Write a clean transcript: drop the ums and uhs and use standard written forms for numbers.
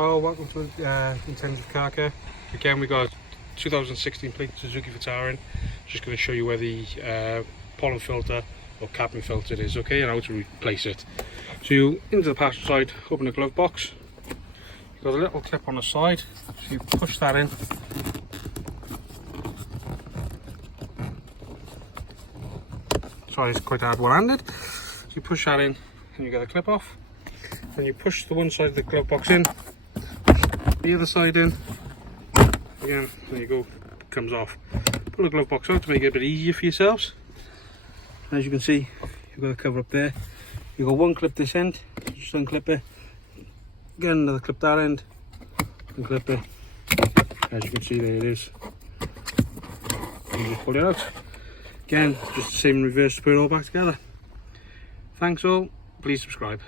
Oh, welcome to Intensive Car Care. Again, we got 2016 plate Suzuki vitara in. Just going to show you where the pollen filter or cabin filter is, okay, and how to replace it. So you into the passenger side, open the glove box. You've got a little clip on the side, so you push that in. Sorry, it's quite hard one-handed. So you push that in and you get the clip off. Then you push the one side of the glove box in, the other side in. Again, there you go, it comes off. Pull the glove box out to make it a bit easier for yourselves. As you can see, you've got a cover up there. You've got one clip this end, just unclip it. Again, another clip that end, unclip it. As you can see, there it is. And just pull it out. Again, just the same in reverse to put it all back together. Thanks all, please subscribe.